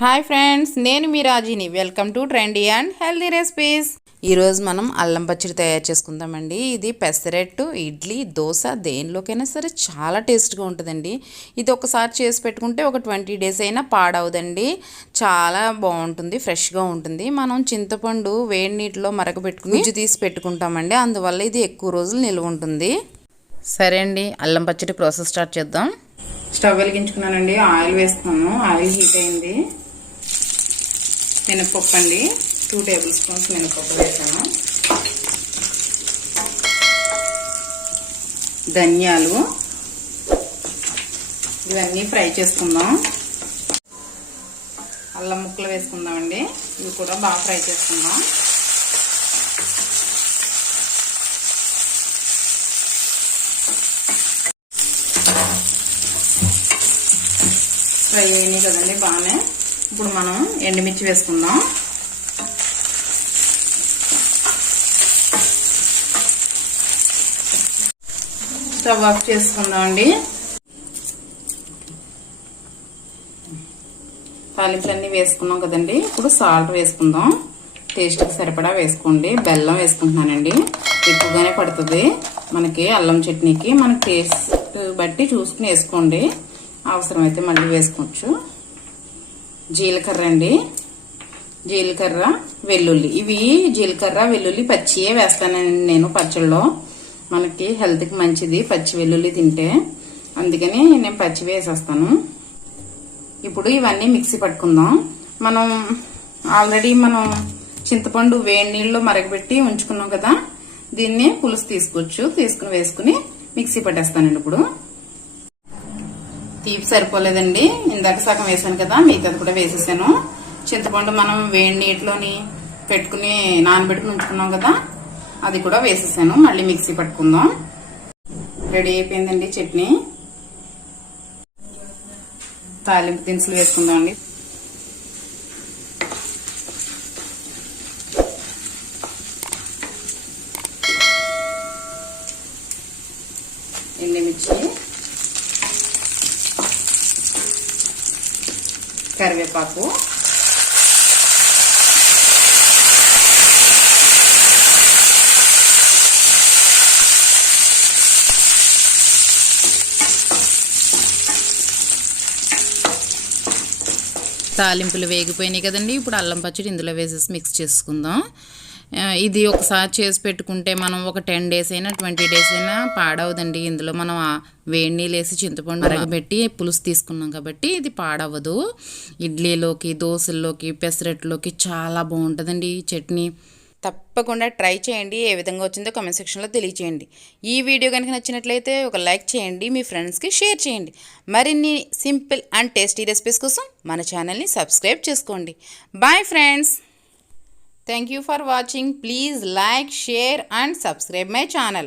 Hi friends, నేను మీ రాజీని. Welcome to trendy and healthy recipes. ఈరోజు మనం అల్లం పచ్చడి తయారు చేసుకుందామండి. ఇది పెసరట్టు, ఇడ్లీ, దోశ దేనిలోకైనా సరే చాలా టేస్ట్గా ఉంటుందండి. ఇది ఒకసారి చేసి పెట్టుకుంటే ఒక 20 days అయినా పాడవదండి. చాలా బాగుంటుంది, ఫ్రెష్గా ఉంటుంది. మనం చింతపండు వేడి నీటిలో మరగబెట్టుకుని గుజ్జు తీసి పెట్టుకుంటామండి. అందువల్ల ఇది ఎక్కువ రోజులు నిల్వ ఉంటుంది. సరే అండి, అల్లం పచ్చడి ప్రాసెస్ స్టార్ట్ చేద్దాం. స్టవ్ వెలిగించుకున్నానండి, ఆయిల్ వేస్తున్నాను. ఆయిల్ హీట్ అయింది. మినపప్పు అండి, 2 tablespoons మినపప్పు వేసాను. ధనియాలు, ఇవన్నీ ఫ్రై చేసుకుందాం. అల్లం ముక్కలు వేసుకుందామండి, ఇవి కూడా బాగా ఫ్రై చేసుకుందాం. ఫ్రై అయినాయి కదండి బాగానే. ఇప్పుడు మనం ఎండుమిర్చి వేసుకుందాం. స్టవ్ ఆఫ్ చేసుకుందాం అండి. తాలింపులన్నీ వేసుకున్నాం కదండి. ఇప్పుడు సాల్ట్ వేసుకుందాం. టేస్ట్కి సరిపడా వేసుకోండి. బెల్లం వేసుకుంటున్నానండి, ఎక్కువగానే పడుతుంది మనకి అల్లం చట్నీకి. మనకి టేస్ట్ బట్టి చూసుకుని వేసుకోండి, అవసరమైతే మళ్ళీ వేసుకోవచ్చు. జీలకర్ర అండి, జీలకర్ర, వెల్లుల్లి. ఇవి జీలకర్ర వెల్లుల్లి పచ్చియే వేస్తానండి నేను పచ్చళ్ళలో. మనకి హెల్త్కి మంచిది పచ్చి వెల్లుల్లి తింటే, అందుకని నేను పచ్చి వేసేస్తాను. ఇప్పుడు ఇవన్నీ మిక్సీ పట్టుకుందాం. ఆల్రెడీ మనం చింతపండు వేడి నీళ్ళలో మరగబెట్టి ఉంచుకున్నాం కదా, దీన్ని పులుసు తీసుకుని వేసుకుని మిక్సీ పట్టేస్తానండి. ఇప్పుడు తీపి సరిపోలేదండి, ఇందాక సగం వేసాను కదా, మిగతాది కూడా వేసేసాను. చింతపండు మనం వేడి నీటిలోని పెట్టుకుని నానబెట్టుకుని ఉంచుకున్నాం కదా, అది కూడా వేసేసాను. మళ్ళీ మిక్సీ పట్టుకుందాం. రెడీ అయిపోయిందండి చట్నీ. తాలింపు దినుసులు వేసుకుందాం అండి. ఎండుమిర్చి, కరివేపాకు, తాలింపులు వేగిపోయినాయి కదండి. ఇప్పుడు అల్లం పచ్చడి ఇందులో వేసేసి మిక్స్ చేసుకుందాం. ఇది ఒకసారి చేసి పెట్టుకుంటే మనం ఒక 10 days అయినా 20 days అయినా పాడవదండి. ఇందులో మనం వేడి నీళ్ళు వేసి చింతపండు మరగబెట్టి పులుసు తీసుకున్నాం కాబట్టి ఇది పాడవదు. ఇడ్లీలోకి, దోశల్లోకి, పెసరట్లోకి చాలా బాగుంటుందండి ఈ చట్నీ. తప్పకుండా ట్రై చేయండి. ఏ విధంగా వచ్చిందో కామెంట్ సెక్షన్లో తెలియచేయండి. ఈ వీడియో కనుక నచ్చినట్లయితే ఒక లైక్ చేయండి, మీ ఫ్రెండ్స్కి షేర్ చేయండి. మరిన్ని సింపుల్ అండ్ టేస్టీ రెసిపీస్ కోసం మన ఛానల్ని సబ్స్క్రైబ్ చేసుకోండి. Bye friends. Thank you for watching. Please like, share and subscribe my channel.